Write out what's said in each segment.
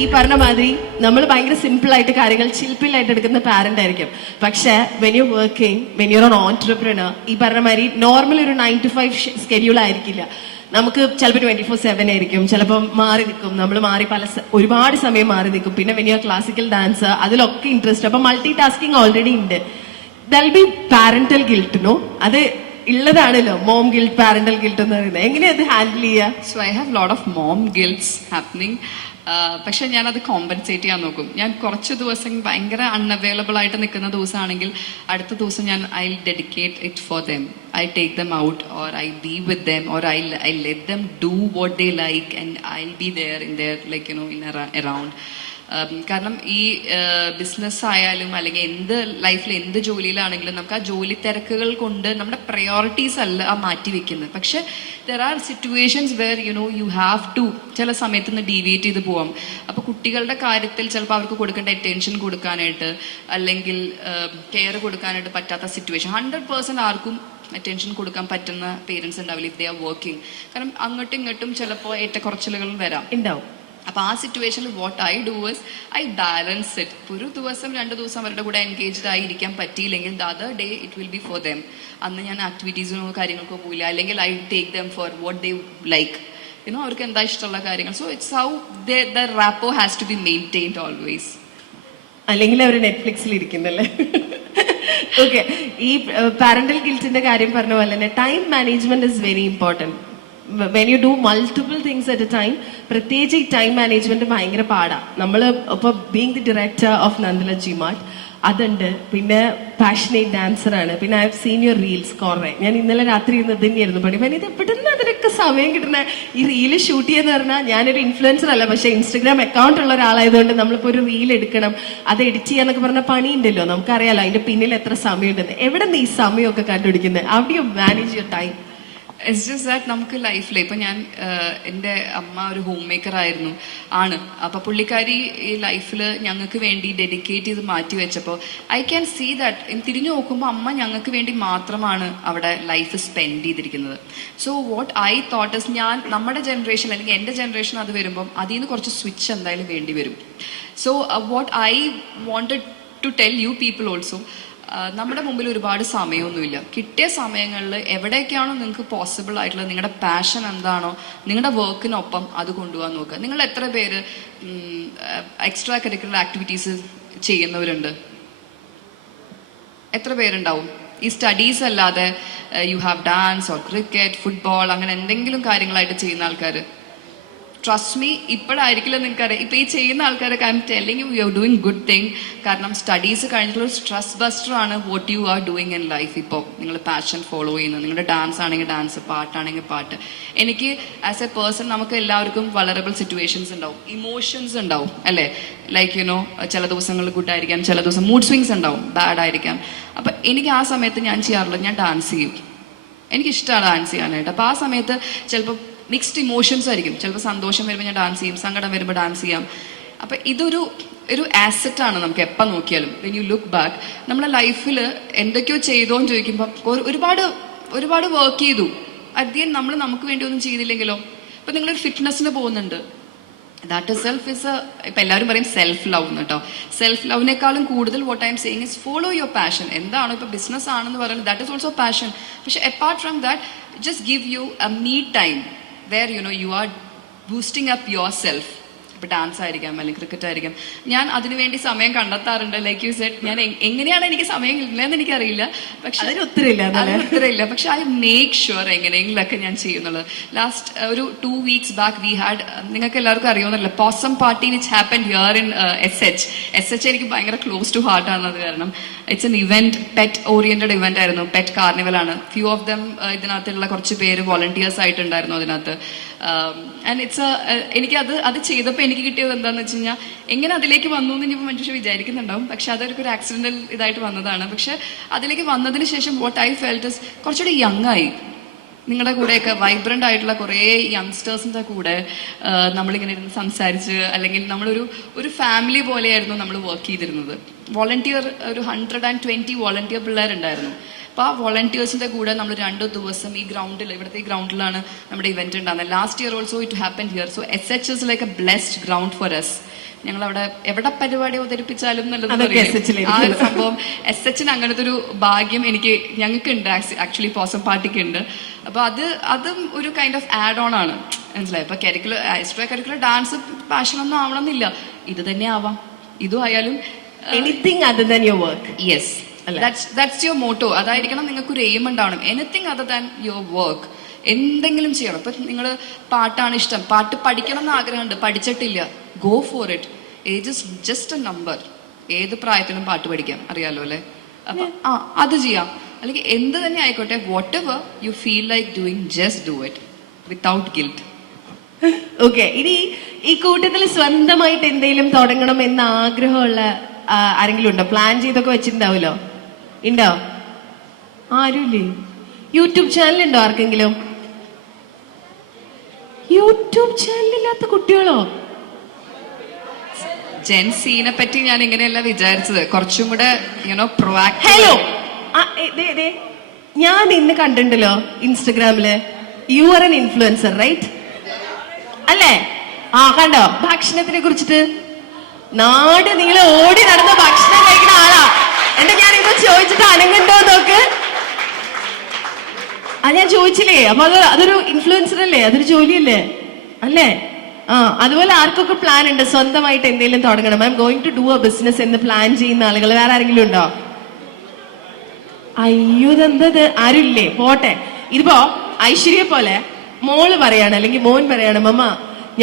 ഈ പറഞ്ഞ മാതിരി നമ്മൾ ഭയങ്കര സിമ്പിൾ ആയിട്ട് കാര്യങ്ങൾ ചിൽപ്പിലായിട്ട് എടുക്കുന്ന പാരന്റ് ആയിരിക്കും. പക്ഷെ when you working, when you R entrepreneur, ഈ പറഞ്ഞ മാതിരി നോർമൽ ഒരു 9 to 5 സ്കെഡ്യൂൾ ആയിരിക്കില്ല. നമുക്ക് ചിലപ്പോൾ 24/7 ആയിരിക്കും, ചിലപ്പോൾ മാറി നിൽക്കും, നമ്മൾ മാറി ഒരുപാട് സമയം മാറി നിൽക്കും. പിന്നെ when you are classical dance, അതിലൊക്കെ ഇൻട്രസ്റ്റ്. അപ്പൊ മൾട്ടി ടാസ്കിങ് ഓൾറെഡി ഉണ്ട്. There'll be parental guilt, no? അത് ഉള്ളതാണല്ലോ, മോം ഗിൽട്ട്, പാരന്റൽ ഗിൽട്ട് എന്ന് പറയുന്നത്. എങ്ങനെയാ അത് ഹാൻഡിൽ ചെയ്യുക? So I have lot of mom guilts happening. പക്ഷെ ഞാനത് കോമ്പൻസേറ്റ് ചെയ്യാൻ നോക്കും. ഞാൻ കുറച്ച് ദിവസം ഭയങ്കര അൺഅവൈലബിൾ ആയിട്ട് നിൽക്കുന്ന ദിവസമാണെങ്കിൽ അടുത്ത ദിവസം ഞാൻ I dedicate it for them. I take them out, or I be with them, or I let them do what they like, and I'll be there in their, like, you know, in around. കാരണം ഈ business ആയാലും അല്ലെങ്കിൽ എന്ത് ലൈഫിൽ എന്ത് ജോലിയിലാണെങ്കിലും നമുക്ക് ആ ജോലി തിരക്കുകൾ കൊണ്ട് നമ്മുടെ പ്രയോറിറ്റീസ് അല്ല ആ മാറ്റി വെക്കുന്നത്. പക്ഷെ there are situations where you know you have to ചില സമയത്ത് നിന്ന് ഡീവിയേറ്റ് ചെയ്ത് പോവാം. അപ്പോൾ കുട്ടികളുടെ കാര്യത്തിൽ ചിലപ്പോൾ അവർക്ക് കൊടുക്കേണ്ട അറ്റൻഷൻ കൊടുക്കാനായിട്ട് അല്ലെങ്കിൽ കെയർ കൊടുക്കാനായിട്ട് പറ്റാത്ത സിറ്റുവേഷൻ 100% ആർക്കും അറ്റൻഷൻ കൊടുക്കാൻ പറ്റുന്ന പേരൻസ് ഉണ്ടാവില്ല ഇഫ് ദേ ആർ വർക്കിംഗ്. കാരണം അങ്ങോട്ടും ഇങ്ങോട്ടും ചിലപ്പോൾ ഏറ്റക്കുറച്ചിലുകൾ വരാം, ഉണ്ടാവും. അപ്പൊ ആ സിറ്റുവേഷനിൽ what I do is I balance it. ഒരു ദിവസം 2 ദിവസം അവരുടെ കൂടെ എൻഗേജ്ഡ് ആയിരിക്കാൻ പറ്റിയില്ലെങ്കിൽ the other day it will be for them. അന്ന് ഞാൻ ആക്ടിവിറ്റീസിനോ കാര്യങ്ങൾക്കോ പോയില്ല, അല്ലെങ്കിൽ I take them for what they like, you know, അവർക്ക് എന്താ ഇഷ്ടമുള്ള കാര്യങ്ങൾ. So it's how the rapport has to be maintained always. അല്ലെങ്കിൽ അവർ നെറ്റ്ഫ്ലിക്സിൽ ഇരിക്കുന്നല്ലേ? ഓക്കെ, ഈ പാരന്റൽ ഗിൽറ്റിന്റെ കാര്യം പറഞ്ഞ പോലെ തന്നെ time management is very important. When you do multiple things at A time, പ്രത്യേകിച്ച് ഈ ടൈം മാനേജ്മെന്റ് ഭയങ്കര പാടാണ്. നമ്മൾ ഇപ്പോൾ being the director of Nandala G-Mart അതുണ്ട്, പിന്നെ പാഷനേറ്റ് ഡാൻസറാണ്, പിന്നെ I have seen your reels കുറേ. ഞാൻ ഇന്നലെ രാത്രി ഇന്ന് തന്നെയായിരുന്നു പണി. പിന്നെ ഇത് എവിടുന്ന് അതിനൊക്കെ സമയം കിട്ടുന്ന ഈ റീല് ഷൂട്ട് ചെയ്യുന്ന പറഞ്ഞാൽ, ഞാനൊരു ഇൻഫ്ലുവൻസർ അല്ല, പക്ഷേ ഇൻസ്റ്റഗ്രാം അക്കൗണ്ട് ഉള്ള ഒരാളായതുകൊണ്ട് നമ്മളിപ്പോൾ ഒരു റീൽ എടുക്കണം, അത് എഡിറ്റ് ചെയ്യാന്നൊക്കെ പറഞ്ഞ പണിയുണ്ടല്ലോ, നമുക്കറിയാലോ അതിന്റെ പിന്നിൽ എത്ര സമയമുണ്ടെന്ന്. എവിടെ നിന്ന് ഈ സമയമൊക്കെ കണ്ടുപിടിക്കുന്നത്? How do you manage your time? It's just that നമുക്ക് ലൈഫിൽ ഇപ്പം ഞാൻ എൻ്റെ അമ്മ ഒരു ഹോം മേക്കർ ആണ്. അപ്പം പുള്ളിക്കാരി ഈ ലൈഫിൽ ഞങ്ങൾക്ക് വേണ്ടി ഡെഡിക്കേറ്റ് ചെയ്ത് മാറ്റി വെച്ചപ്പോൾ ഐ ക്യാൻ സീ ദാറ്റ് തിരിഞ്ഞു നോക്കുമ്പോൾ അമ്മ ഞങ്ങൾക്ക് വേണ്ടി മാത്രമാണ് അവിടെ ലൈഫ് സ്പെൻഡ് ചെയ്തിരിക്കുന്നത്. So what I thought is, നമ്മുടെ ജനറേഷൻ അല്ലെങ്കിൽ എൻ്റെ ജനറേഷൻ അത് വരുമ്പം അതിൽ നിന്ന് കുറച്ച് സ്വിച്ച് എന്തായാലും വേണ്ടി വരും. So what I wanted to tell you people also, നമ്മുടെ മുമ്പിൽ ഒരുപാട് സമയമൊന്നുമില്ല. കിട്ടിയ സമയങ്ങളിൽ എവിടെയൊക്കെയാണോ നിങ്ങൾക്ക് പോസിബിൾ ആയിട്ടുള്ളത്, നിങ്ങളുടെ പാഷൻ എന്താണോ, നിങ്ങളുടെ വർക്കിനൊപ്പം അത് കൊണ്ടുപോകാൻ നോക്കുക. നിങ്ങൾ എത്ര പേര് എക്സ്ട്രാ കരിക്കുലർ ആക്ടിവിറ്റീസ് ചെയ്യുന്നവരുണ്ട്? എത്ര പേരുണ്ടാവും? ഈ സ്റ്റഡീസ് അല്ലാതെ you have dance or cricket, football, അങ്ങനെ എന്തെങ്കിലും കാര്യങ്ങളായിട്ട് ചെയ്യുന്ന ആൾക്കാർ? ട്രസ്റ്റ് മീ, ഇപ്പോഴായിരിക്കില്ല നിങ്ങൾക്കറിയാം. ഇപ്പം ഈ ചെയ്യുന്ന ആൾക്കാരൊക്കെ I M telling you are doing good thing. കാരണം സ്റ്റഡീസ് കഴിഞ്ഞിട്ടുള്ള ഒരു സ്ട്രെസ് ബസ്റ്റർ ആണ് what you are doing in life. ഇപ്പോൾ നിങ്ങൾ പാഷൻ ഫോളോ ചെയ്യുന്നത്, നിങ്ങളുടെ ഡാൻസ് ആണെങ്കിൽ ഡാൻസ്, പാട്ടാണെങ്കിൽ പാട്ട്. എനിക്ക് ആസ് എ പേഴ്സൺ, നമുക്ക് എല്ലാവർക്കും വളറബിൾ സിറ്റുവേഷൻസ് ഉണ്ടാവും, ഇമോഷൻസ് ഉണ്ടാവും, അല്ലേ? ലൈക്ക് യുനോ, ചില ദിവസങ്ങളിൽ ഗുഡ് ആയിരിക്കാം, ചില ദിവസം മൂഡ് സ്വിങ്സ് ഉണ്ടാവും, ബാഡ് ആയിരിക്കാം. അപ്പം എനിക്ക് ആ സമയത്ത് ഞാൻ ചെയ്യാറുള്ളത്, ഞാൻ ഡാൻസ് ചെയ്യും. എനിക്കിഷ്ടമാണ് ഡാൻസ് ചെയ്യാനായിട്ട്. അപ്പോൾ ആ സമയത്ത് ചിലപ്പോൾ മിക്സ്ഡ് ഇമോഷൻസ് ആയിരിക്കും. ചിലപ്പോൾ സന്തോഷം വരുമ്പോൾ ഞാൻ ഡാൻസ് ചെയ്യും, സങ്കടം വരുമ്പോൾ ഡാൻസ് ചെയ്യാം. അപ്പം ഇതൊരു ആസെറ്റാണ് നമുക്ക് എപ്പം നോക്കിയാലും. വെൻ യു ലുക്ക് ബാക്ക്, നമ്മളെ ലൈഫിൽ എന്തൊക്കെയോ ചെയ്തോന്ന് ചോദിക്കുമ്പോൾ ഒരുപാട് വർക്ക് ചെയ്തു, അധികം നമ്മൾ നമുക്ക് വേണ്ടി ഒന്നും ചെയ്തില്ലെങ്കിലോ. ഇപ്പം നിങ്ങളൊരു ഫിറ്റ്നസ്സിന് പോകുന്നുണ്ട്, ദാറ്റ് സെൽഫ് ഇസ് ഇപ്പം എല്ലാവരും പറയും സെൽഫ് ലവ് എന്ന് കേട്ടോ. സെൽഫ് ലവിനേക്കാളും കൂടുതൽ what I am saying is follow your passion. എന്താണോ ഇപ്പോൾ ബിസിനസ് ആണെന്ന് പറയുന്നത്, ദാറ്റ് ഇസ് ഓൾസോ പാഷൻ. പക്ഷെ apart from that, just give you A me time where you know you are boosting up yourself. ഇപ്പോൾ dance ആയിരിക്കാം അല്ലെങ്കിൽ cricket ആയിരിക്കാം. ഞാൻ അതിനുവേണ്ടി സമയം കണ്ടെത്താറുണ്ട്. ലൈക്ക് യു സെഡ്, ഞാൻ എങ്ങനെയാണ് എനിക്ക് സമയം കിട്ടില്ലെന്ന് എനിക്കറിയില്ല, പക്ഷെ അതിന് ഉത്തരമില്ല. പക്ഷെ ഐ മേക്ക് ഷുവർ എങ്ങനെയെങ്കിലൊക്കെ ഞാൻ ചെയ്യുന്നുള്ളത്. ലാസ്റ്റ് ഒരു 2 weeks ബാക്ക് വി ഹാഡ്, നിങ്ങൾക്ക് എല്ലാവർക്കും അറിയുമെന്നല്ല, possum party which happen here in SH. എനിക്ക് ഭയങ്കര ക്ലോസ് ടു ഹാർട്ട് ആണത്. കാരണം it's an event, pet oriented event ആയിരുന്നു, പെറ്റ് കാർണിവൽ ആണ്. ഫ്യൂ ഓഫ് ദം ഇതിനകത്തുള്ള കുറച്ച് പേര് വോളണ്ടിയേഴ്സ് ആയിട്ടുണ്ടായിരുന്നു അതിനകത്ത്. ആൻഡ് ഇറ്റ്സ് എനിക്ക് അത് ചെയ്തപ്പോൾ എനിക്ക് കിട്ടിയത് എന്താണെന്ന് വെച്ച് കഴിഞ്ഞാൽ, എങ്ങനെ അതിലേക്ക് വന്നു എന്ന് ഇനിയിപ്പോൾ മനുഷ്യർ വിചാരിക്കുന്നുണ്ടാവും, പക്ഷെ അതൊരു ആക്സിഡന്റൽ ഇതായിട്ട് വന്നതാണ്. പക്ഷെ അതിലേക്ക് വന്നതിന് ശേഷം വാട്ട് ഐ ഫെൽറ്റ് ഇസ്, കുറച്ചുകൂടി യങ് ആയി. നിങ്ങളുടെ കൂടെയൊക്കെ വൈബ്രന്റ് ആയിട്ടുള്ള കുറേ യങ്സ്റ്റേഴ്സിൻ്റെ കൂടെ നമ്മളിങ്ങനെ ഇരുന്ന് സംസാരിച്ച്, അല്ലെങ്കിൽ നമ്മളൊരു ഫാമിലി പോലെയായിരുന്നു നമ്മൾ വർക്ക് ചെയ്തിരുന്നത്. വോളണ്ടിയർ ഒരു 120 വോളണ്ടിയർ പിള്ളേരുണ്ടായിരുന്നു. അപ്പോൾ ആ വോളണ്ടിയേഴ്സിൻ്റെ കൂടെ നമ്മൾ 2 ദിവസം ഈ ഗ്രൗണ്ടിൽ, ഇവിടുത്തെ ഈ ഗ്രൗണ്ടിലാണ് നമ്മുടെ ഇവന്റ് ഉണ്ടാകുന്നത്. Last year also it happen here. So SH is like A blessed ground four us. ഞങ്ങൾ അവിടെ എവിടെ പരിപാടി അവതരിപ്പിച്ചാലും നല്ലത് അതൊക്കെ പറയില്ലേ? SH ൽ ആ ഒരു സംഭവം SH അങ്ങനത്തെ ഒരു ഭാഗ്യം ഞങ്ങൾക്ക് ഉണ്ട്, ആക്ച്വലി പോസം പാർട്ടിക്ക് ഉണ്ട്. അപ്പൊ അതും ഒരു കൈൻഡ് ഓഫ് ആഡ് ഓൺ ആണ്, മനസ്സിലായി? ഇപ്പൊ എക്സ്ട്രാ കരിക്കുലർ ഡാൻസ് പാഷനൊന്നും ആവണമെന്നില്ല, ഇത് തന്നെ ആവാം, ഇതും ആയാലും anything other than your work. Yes, that's your motto. അതായിരിക്കണം നിങ്ങൾക്ക് ഒരു എയിം ഉണ്ടാവണം. Anything other than your work. എന്തെങ്കിലും ചെയ്യണം. ഇപ്പൊ നിങ്ങൾ പാട്ടാണ് ഇഷ്ടം, പാട്ട് പഠിക്കണം എന്ന് ആഗ്രഹമുണ്ട്, പഠിച്ചിട്ടില്ല, go for it. Age is just A number. ഏത് പ്രായത്തിലും പാട്ട് പഠിക്കാം, അറിയാലോ അല്ലെ? അപ്പൊ അത് ചെയ്യാം. അല്ലെങ്കിൽ എന്ത് തന്നെ ആയിക്കോട്ടെ, whatever you feel like doing, just do it without guilt. Okay, ഇനി ഈ കൂട്ടത്തിൽ സ്വന്തമായിട്ട് എന്തെങ്കിലും തുടങ്ങണം എന്ന ആഗ്രഹമുള്ള ആരെങ്കിലും ഉണ്ടോ? പ്ലാൻ ചെയ്തൊക്കെ വെച്ചിട്ടുണ്ടാവുമല്ലോ, ഉണ്ടോ? ആരുമില്ലേ? യൂട്യൂബ് ചാനൽ ഉണ്ടോ ആർക്കെങ്കിലും? യൂട്യൂബ് ചാനലില്ലാത്ത കുട്ടികളോ? ജെൻസീനെ പറ്റി ഞാൻ ഇങ്ങനെയല്ല വിചാരിച്ചത്, കുറച്ചും കൂടെ പ്രൊആക്റ്റീവ്. ഹലോ, ഞാൻ ഇന്ന് കണ്ടിട്ടുണ്ടല്ലോ ഇൻസ്റ്റഗ്രാമില്, you are an influencer right അല്ലേ? കണ്ടോ ഭക്ഷണത്തിനെ കുറിച്ചിട്ട് നാട് നീളെ ഓടി നടന്ന് ഭക്ഷണം കഴിക്കുന്ന ആളാ. എന്നിട്ട് ഞാൻ ഇത് ചോദിച്ചിട്ട് അനങ്ങണ്ടോ നോക്ക്. ഞാൻ ചോദിച്ചില്ലേ? അപ്പൊ അതൊരു ഇൻഫ്ലുവൻസർ അല്ലേ? അതൊരു ജോലിയല്ലേ അല്ലേ? അതുപോലെ ആർക്കൊക്കെ പ്ലാൻ ഉണ്ട് സ്വന്തമായിട്ട് എന്തെങ്കിലും തുടങ്ങണം, I'm going to do a business എന്ന് പ്ലാൻ ചെയ്യുന്ന ആളുകൾ വേറെ ആരെങ്കിലും ഉണ്ടോ? അയ്യോ, ഇതെന്തത്? ആരുമില്ലേ? പോട്ടെ. ഇതിപ്പോ ഐശ്വര്യ പോലെ മോള് പറയാണ്, അല്ലെങ്കിൽ മോൻ പറയാണ്, മമ്മ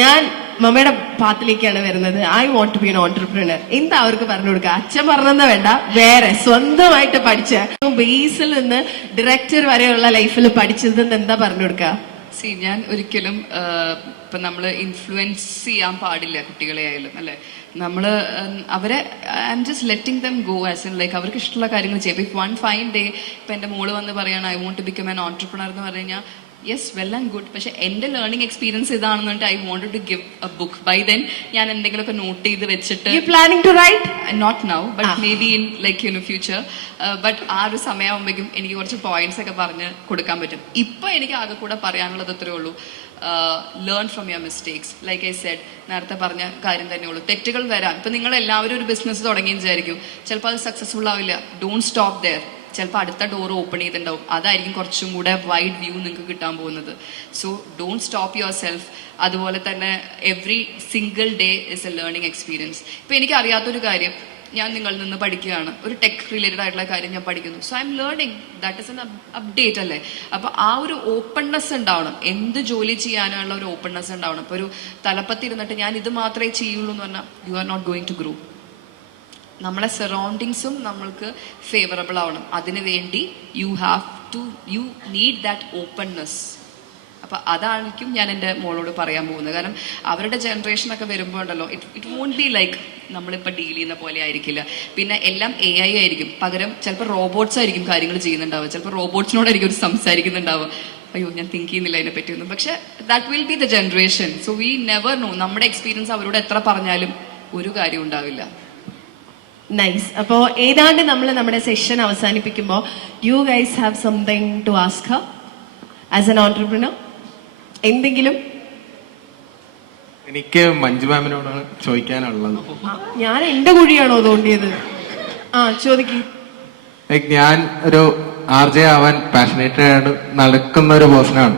ഞാൻ മമ്മയുടെ പാത്തിലേക്കാണ് വരുന്നത്, I want to be an entrepreneur. എന്താ അവർക്ക് പറഞ്ഞു കൊടുക്കുക? അച്ഛൻ പറഞ്ഞെന്നാ വേണ്ട, വേറെ സ്വന്തമായിട്ട് പഠിച്ച ബേസിൽ നിന്ന് ഡയറക്ടർ വരെയുള്ള ലൈഫിൽ പഠിച്ചത് എന്താ പറഞ്ഞു കൊടുക്കുക? ഞാൻ ഒരിക്കലും ഇപ്പൊ നമ്മള് ഇൻഫ്ലുവൻസ് ചെയ്യാൻ പാടില്ല കുട്ടികളെ ആയാലും, അല്ലെ? നമ്മള് അവരെ I am just letting them go as in like അവർക്ക് ഇഷ്ടമുള്ള കാര്യങ്ങൾ ചെയ്യാം. ഇഫ് വൺ ഫൈൻ ഡേ ഇപ്പൊ എന്റെ മോള് വന്ന് പറയാണ് I want to become an entrepreneur എന്ന് പറഞ്ഞു കഴിഞ്ഞാൽ, യെസ്, വെൽ ആൻഡ് ഗുഡ്. പക്ഷെ എന്റെ ലേണിംഗ് എക്സ്പീരിയൻസ് ഇതാണെന്നിട്ട് I wanted to give a book. By then ഞാൻ എന്തെങ്കിലുമൊക്കെ നോട്ട് ചെയ്ത് വെച്ചിട്ട്, planning to write, not now but maybe in like future. But ആ ഒരു സമയമാകുമ്പോഴേക്കും എനിക്ക് കുറച്ച് പോയിന്റ്സ് ഒക്കെ പറഞ്ഞ് കൊടുക്കാൻ പറ്റും. ഇപ്പൊ എനിക്ക് ആകെ കൂടെ പറയാനുള്ളത് അത്രേ ഉള്ളൂ, learn from your mistakes. Like I said, നേരത്തെ പറഞ്ഞ കാര്യം തന്നെ ഉള്ളൂ. തെറ്റുകൾ വരാം. ഇപ്പൊ നിങ്ങൾ എല്ലാവരും ഒരു ബിസിനസ് തുടങ്ങിയെന്ന് വിചാരിക്കും, ചിലപ്പോൾ അത് സക്സസ്ഫുൾ ആവില്ല. Don't stop there. ചിലപ്പോൾ അടുത്ത ഡോർ ഓപ്പൺ ചെയ്തിട്ടുണ്ടാവും, അതായിരിക്കും കുറച്ചും കൂടെ വൈഡ് വ്യൂ നിങ്ങൾക്ക് കിട്ടാൻ പോകുന്നത്. So don't stop your self. അതുപോലെ തന്നെ every single day is A learning experience. ഇപ്പൊ എനിക്ക് അറിയാത്തൊരു കാര്യം ഞാൻ നിങ്ങളിൽ നിന്ന് പഠിക്കുകയാണ്, ഒരു ടെക് റിലേറ്റഡ് ആയിട്ടുള്ള കാര്യം ഞാൻ പഠിക്കുന്നു. So I M learning, that is an update അല്ലേ? അപ്പൊ ആ ഒരു ഓപ്പൺനെസ് ഉണ്ടാവണം. എന്ത് ജോലി ചെയ്യാനുള്ള ഒരു ഓപ്പൺനെസ് ഉണ്ടാവണം. ഇപ്പൊ ഒരു തലപ്പത്തിരുന്നിട്ട് ഞാൻ ഇത് മാത്രമേ ചെയ്യുള്ളൂ എന്ന് പറഞ്ഞാൽ you are not going to grow. നമ്മളെ സറൗണ്ടിങ്സും നമ്മൾക്ക് ഫേവറബിൾ ആവണം. അതിനു വേണ്ടി യു നീഡ് ദാറ്റ് ഓപ്പൺനെസ്. അപ്പൊ അതായിരിക്കും ഞാൻ എൻ്റെ മോളോട് പറയാൻ പോകുന്നത്. കാരണം അവരുടെ ജനറേഷനൊക്കെ വരുമ്പോൾ ഉണ്ടല്ലോ, ഇറ്റ് വോണ്ട് ബി ലൈക്ക് നമ്മളിപ്പോൾ ഡീൽ ചെയ്യുന്ന പോലെ ആയിരിക്കില്ല. പിന്നെ എല്ലാം AI ആയിരിക്കും. പകരം ചിലപ്പോൾ റോബോട്ട്സ് ആയിരിക്കും കാര്യങ്ങൾ ചെയ്യുന്നുണ്ടാവുക. ചിലപ്പോൾ റോബോട്ട്സിനോടായിരിക്കും ഒരു സംസാരിക്കുന്നുണ്ടാവുക. അയ്യോ, ഞാൻ തിങ്ക് ചെയ്യുന്നില്ല അതിനെ പറ്റിയൊന്നും. പക്ഷെ that will be the generation. So we never know. നമ്മുടെ എക്സ്പീരിയൻസ് അവരോട് എത്ര പറഞ്ഞാലും ഒരു കാര്യം ഉണ്ടാവില്ല. നൈസ്. അപ്പോ ഏതാണ്ട് നമ്മൾ നമ്മുടെ സെഷൻ അവസാനിപ്പിക്കുമ്പോൾ you guys have something to ask her as an entrepreneur? എന്തെങ്കിലും? എനിക്ക് മഞ്ജു മാമിനോടാണ് ചോദിക്കാനുള്ളത്. ഞാൻ എന്റെ കുഴിയാണോ തോണ്ടിയത്? ചോദിക്കും. ലൈക്ക് ഞാൻ ഒരു RJ ആവാൻ പാഷനേറ്റഡ് ആയിട്ട് നടക്കുന്ന ഒരു പേഴ്സണാണ്.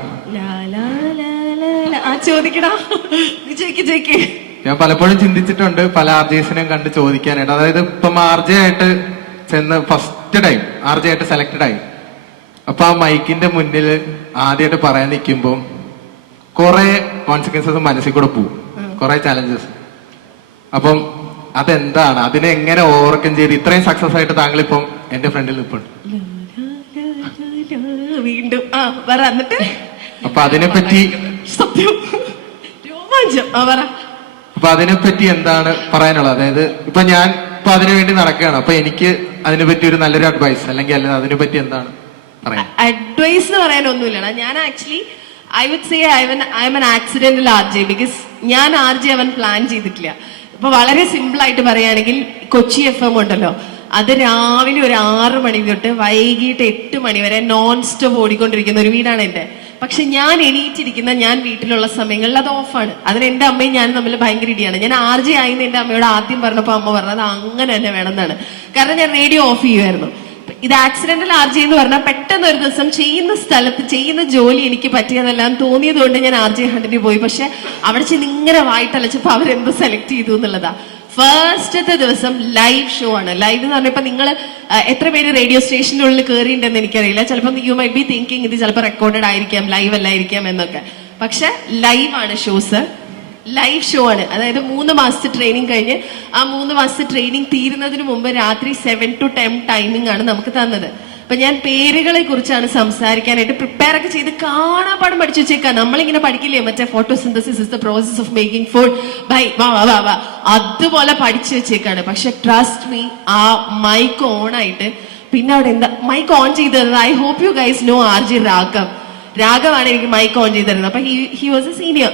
ചോദിക്കടാ, ചോദിക്ക്. ഞാൻ പലപ്പോഴും ചിന്തിച്ചിട്ടുണ്ട് പല RJസിനെയും കണ്ട് ചോദിക്കാനായിട്ട്. അതായത് ഇപ്പം RJ ആയിട്ട് ചെന്ന് ഫസ്റ്റ് ടൈം RJ ആയിട്ട് സെലക്റ്റഡ് ആയി. അപ്പൊ ആ മൈക്കിന്റെ മുന്നിൽ ആദ്യമായിട്ട് പറയാൻ നിൽക്കുമ്പോൾ കുറെ കോൺസിക്വൻസസ് മനസ്സിൽ കൂടെ പോകും, കുറെ ചലഞ്ചസ്. അപ്പം അതെന്താണ്, അതിനെ എങ്ങനെ ഓവർകം ചെയ്ത് ഇത്രയും സക്സസ് ആയിട്ട് താങ്കൾ ഇപ്പം എന്റെ ഫ്രണ്ടിൽ നിൽപ്പുണ്ട്. വീണ്ടും അപ്പൊ അതിനെപ്പറ്റി സത്യം രോമാഞ്ചം. അപ്പൊ അതിനെപ്പറ്റി എന്താണ് പറയാനുള്ളത്? അതായത് ഇപ്പൊ ഞാൻ ഇപ്പൊ അതിനുവേണ്ടി നടക്കുകയാണ്. അപ്പൊ എനിക്ക് അതിനെപ്പറ്റി ഒരു നല്ലൊരു അഡ്വൈസ് അല്ലെങ്കിൽ അതിനെപ്പറ്റി എന്താണ് പറയാൻ? അഡ്വൈസ് എന്ന് പറയാനൊന്നുമില്ല. ഞാൻ actually I would say I'm an accidental RJ because ഞാൻ RJ അവൻ പ്ലാൻ ചെയ്തിട്ടില്ല. ഇപ്പൊ വളരെ സിമ്പിൾ ആയിട്ട് പറയുകയാണെങ്കിൽ കൊച്ചി FM ഉണ്ടല്ലോ, അത് രാവിലെ ഒരു 6 മണി തൊട്ട് വൈകിട്ട് 8 മണി വരെ നോൺ സ്റ്റോപ്പ് ഓടിക്കൊണ്ടിരിക്കുന്ന ഒരു വീടാണ് എന്റെ. പക്ഷെ ഞാൻ എണീറ്റിരിക്കുന്ന ഞാൻ വീട്ടിലുള്ള സമയങ്ങളിൽ അത് ഓഫാണ്. അതിന് എന്റെ അമ്മയും ഞാനും തമ്മിൽ ഭയങ്കര ഇടിയാണ്. ഞാൻ RJ ആയിന്ന് എന്റെ അമ്മയോട് ആദ്യം പറഞ്ഞപ്പോൾ അമ്മ പറഞ്ഞത് അങ്ങനെ തന്നെ വേണമെന്നാണ്. കാരണം ഞാൻ റേഡിയോ ഓഫ് ചെയ്യുമായിരുന്നു. ഇത് ആക്സിഡന്റൽ RJ എന്ന് പറഞ്ഞാൽ പെട്ടെന്ന് ഒരു ദിവസം ചെയ്യുന്ന സ്ഥലത്ത് ചെയ്യുന്ന ജോലി എനിക്ക് പറ്റിയതെല്ലാം തോന്നിയത് കൊണ്ട് ഞാൻ RJ ഹണ്ടിന് പോയി. പക്ഷെ അവിടെ ചെന്ന് ഇങ്ങനെ വായിട്ടലച്ചപ്പോ അവരെന്തോ സെലക്ട് ചെയ്തു എന്നുള്ളതാ. ഫസ്റ്റത്തെ ദിവസം ലൈവ് ഷോ ആണ്. ലൈവ് എന്ന് പറഞ്ഞപ്പോ നിങ്ങൾ എത്ര പേര് റേഡിയോ സ്റ്റേഷനുള്ളിൽ കയറിയിട്ടുണ്ടെന്ന് എനിക്കറിയില്ല. ചിലപ്പോൾ യു മൈറ്റ് ബി തിങ്കിങ് ഇത് ചിലപ്പോൾ റെക്കോർഡഡ് ആയിരിക്കാം, ലൈവ് അല്ലായിരിക്കാം എന്നൊക്കെ. പക്ഷെ ലൈവ് ആണ് ഷോസ്, ലൈവ് ഷോ ആണ്. അതായത് 3 മാസത്തെ ട്രെയിനിങ് കഴിഞ്ഞ് ആ 3 മാസത്തെ ട്രെയിനിങ് തീരുന്നതിന് മുമ്പ് രാത്രി 7 to 10 ടൈമിംഗ് ആണ് നമുക്ക് തന്നത്. അപ്പൊ ഞാൻ പേരുകളെ കുറിച്ചാണ് സംസാരിക്കാനായിട്ട് പ്രിപ്പയർ ഒക്കെ ചെയ്ത് കാണാപ്പാടം പഠിച്ചു വെച്ചേക്കാം. നമ്മളിങ്ങനെ പഠിക്കില്ലേ മറ്റേ photosynthesis is the process of making food by വാ അതുപോലെ പഠിച്ചു വെച്ചേക്കാണ്. പക്ഷെ ട്രസ്റ്റ് മീ, ആ മൈക്ക് ഓൺ ആയിട്ട് പിന്നെ അവിടെ എന്താ മൈക്ക് ഓൺ ചെയ്ത് തരുന്നത്, I hope you guys know RJ രാഘവാണ് എനിക്ക് മൈക്ക് ഓൺ ചെയ്ത് തരുന്നത്. അപ്പൊ ഹി വാസ് എ സീനിയർ,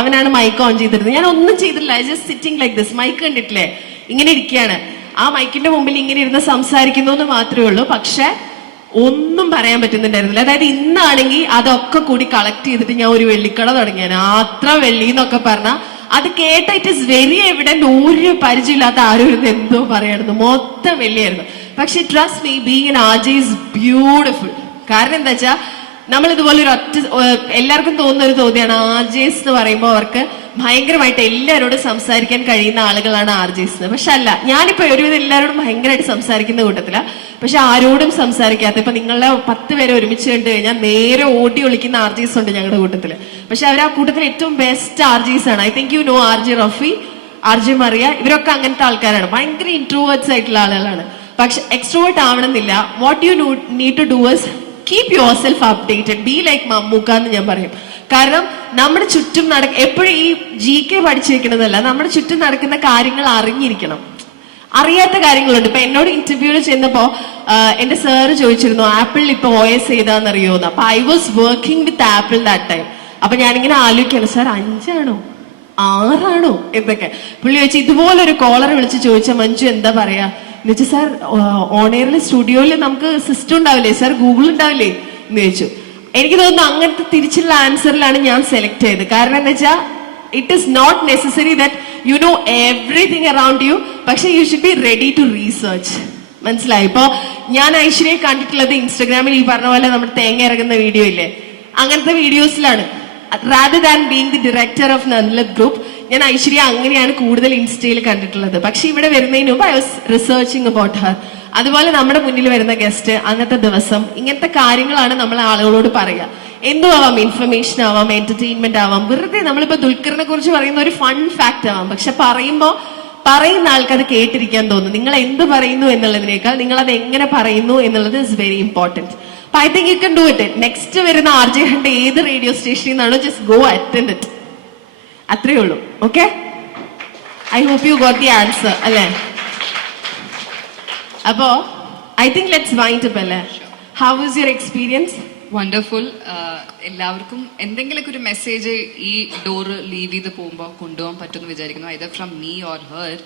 അവനാണ് മൈക്ക് ഓൺ ചെയ്തിരുന്നത്. ഞാൻ ഒന്നും ചെയ്തിട്ടില്ല, I just sitting like this. Mic കണ്ടിട്ടില്ലേ, ഇങ്ങനെ ഇരിക്കുകയാണ്. ആ മൈക്കിന്റെ മുമ്പിൽ ഇങ്ങനെ ഇരുന്ന് സംസാരിക്കുന്നു എന്ന് മാത്രമേ ഉള്ളൂ. പക്ഷെ ഒന്നും പറയാൻ പറ്റുന്നുണ്ടായിരുന്നില്ല. അതായത് ഇന്നാണെങ്കിൽ അതൊക്കെ കൂടി കളക്ട് ചെയ്തിട്ട് ഞാൻ ഒരു വെള്ളിക്കട തുടങ്ങിയാണ്. അത്ര വെള്ളി എന്നൊക്കെ പറഞ്ഞാൽ അത് കേട്ട ഇറ്റ് ഇസ് വെരി എവിഡന്റ്. ഒരു പരിചയമില്ലാത്ത ആരും ഇരുന്ന് എന്തോ പറയായിരുന്നു, മൊത്തം വെള്ളിയായിരുന്നു. പക്ഷെ trust me, being in RJ is beautiful. കാരണം എന്താ വെച്ചാൽ നമ്മൾ ഇതുപോലെ ഒരു എല്ലാവർക്കും തോന്നുന്ന ഒരു ചോദ്യമാണ് RJs എന്ന് പറയുമ്പോൾ അവർക്ക് ഭയങ്കരമായിട്ട് എല്ലാവരോടും സംസാരിക്കാൻ കഴിയുന്ന ആളുകളാണ് RJs എന്ന്. പക്ഷെ അല്ല, ഞാനിപ്പോ ഒരുവിധം എല്ലാവരോടും ഭയങ്കരമായിട്ട് സംസാരിക്കുന്ന കൂട്ടത്തില. പക്ഷെ ആരോടും സംസാരിക്കാത്ത, ഇപ്പൊ നിങ്ങളെ 10 പേരെ ഒരുമിച്ച് കണ്ടു കഴിഞ്ഞാൽ നേരെ ഓടി ഒളിക്കുന്ന RJs ഉണ്ട് ഞങ്ങളുടെ കൂട്ടത്തില്. പക്ഷെ അവർ ആ കൂട്ടത്തിൽ ഏറ്റവും ബെസ്റ്റ് RJs ആണ്. I think you know RJ Rafi, RJ Mariya, ഇവരൊക്കെ അങ്ങനത്തെ ആൾക്കാരാണ്. ഭയങ്കര ഇൻട്രോവേർട്സ് ആയിട്ടുള്ള ആളുകളാണ്. പക്ഷെ എക്സ്ട്രോവേർട്ട് ആവണമെന്നില്ല. What you need to do is keep yourself updated, be like Mammukka എന്ന് ഞാൻ പറയും. കാരണം നമ്മുടെ ചുറ്റും എപ്പോഴും ഈ GK പഠിച്ചിരിക്കണതല്ല, നമ്മുടെ ചുറ്റും നടക്കുന്ന കാര്യങ്ങൾ അറിഞ്ഞിരിക്കണം. അറിയാത്ത കാര്യങ്ങളുണ്ട്. ഇപ്പൊ എന്നോട് ഇന്റർവ്യൂവിൽ ചെന്നപ്പോ എന്റെ സാറ് ചോദിച്ചിരുന്നു ആപ്പിളിൽ ഇപ്പൊ OS ഏതാന്നറിയോന്ന്. അപ്പൊ I was working with apple that time. അപ്പൊ ഞാനിങ്ങനെ ആലോചിക്കാണ്, സാർ 5 ആണോ 6 ആണോ എന്നൊക്കെ. പുള്ളി ചോദിച്ചു ഇതുപോലൊരു കോളർ വിളിച്ച് ചോദിച്ച മഞ്ജു എന്താ പറയാ എന്ന് വെച്ചാൽ, സാർ ഓൺ-എയറിൽ സ്റ്റുഡിയോയിൽ നമുക്ക് സിസ്റ്റം ഉണ്ടാവില്ലേ സാർ, ഗൂഗിൾ ഉണ്ടാവില്ലേ എന്ന് ചോദിച്ചു. എനിക്ക് തോന്നുന്നു അങ്ങനത്തെ തിരിച്ചുള്ള ആൻസറിലാണ് ഞാൻ സെലക്ട് ചെയ്തത്. കാരണം എന്താ വെച്ചാൽ it is not necessary that you know everything around you, പക്ഷെ you should be ready to research. മനസ്സിലായി? ഇപ്പൊ ഞാൻ ഐശ്വര്യയെ കണ്ടിട്ടുള്ളത് ഇൻസ്റ്റഗ്രാമിൽ ഈ പറഞ്ഞ പോലെ നമ്മുടെ തേങ്ങ ഇറങ്ങുന്ന വീഡിയോ ഇല്ലേ, അങ്ങനത്തെ വീഡിയോസിലാണ്. Rather than being the director of Nandalath group, ഞാൻ ഐശ്വര്യ അങ്ങനെയാണ് കൂടുതൽ ഇൻസ്റ്റയിൽ കണ്ടിട്ടുള്ളത്. പക്ഷെ ഇവിടെ വരുന്നതിന് മുമ്പ് I was researching about Har. അതുപോലെ നമ്മുടെ മുന്നിൽ വരുന്ന ഗസ്റ്റ്, അന്നത്തെ ദിവസം, ഇങ്ങനത്തെ കാര്യങ്ങളാണ് നമ്മൾ ആളുകളോട് പറയുക. എന്തോ ആവാം, ഇൻഫർമേഷൻ ആവാം, എന്റർടൈൻമെന്റ് ആവാം, വെറുതെ നമ്മളിപ്പോ ദുൽഖറിനെ കുറിച്ച് പറയുന്ന ഒരു ഫൺ ഫാക്ട് ആവാം. പക്ഷെ പറയുന്ന ആൾക്ക് അത് കേട്ടിരിക്കാൻ തോന്നും. നിങ്ങൾ എന്ത് പറയുന്നു എന്നുള്ളതിനേക്കാൾ നിങ്ങൾ അത് എങ്ങനെ പറയുന്നു എന്നുള്ളത് ഇസ് വെരി ഇമ്പോർട്ടന്റ്. അപ്പൊ I think you can do it. Next വരുന്ന RJ ഹണ്ട് ഏത് റേഡിയോ സ്റ്റേഷനിൽ നിന്നാണോ ജസ്റ്റ് ഗോ അറ്റൻഡ് ഇറ്റ്. അത്രേ ഉള്ളൂ. Okay, I hope you got the answer അല്ലേ? അപ്പോ I think let's wind up അല്ലേ? How was your experience? Wonderful. എല്ലാവർക്കും എന്തെങ്കിലുമൊക്കെ ഒരു മെസ്സേജ് ഈ ഡോറ് ലീവ് ചെയ്ത് പോകുമ്പോൾ കൊണ്ടുപോകാൻ പറ്റുമെന്ന് വിചാരിക്കുന്നു. Either from me or her.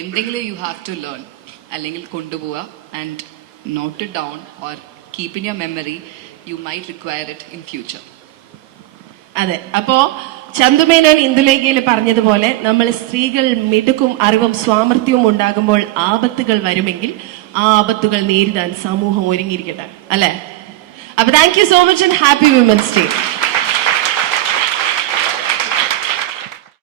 എന്തെങ്കിലും യു ഹാവ് ടു ലേൺ, അല്ലെങ്കിൽ കൊണ്ടുപോവുക and note it down or keep in your memory. You might require it in future. അതെ, അപ്പോ ചന്തുമേനോൻ ഇന്ദുലേഖയിൽ പറഞ്ഞതുപോലെ നമ്മൾ സ്ത്രീകൾ മിടുക്കും അറിവും സ്വാമർത്ഥ്യവും ഉണ്ടാകുമ്പോൾ ആപത്തുകൾ വരുമെങ്കിൽ ആ ആപത്തുകൾ നേരിടാൻ സമൂഹം ഒരുങ്ങിയിരിക്കട്ടെ അല്ലെ? അപ്പൊ thank you so much and happy women's day.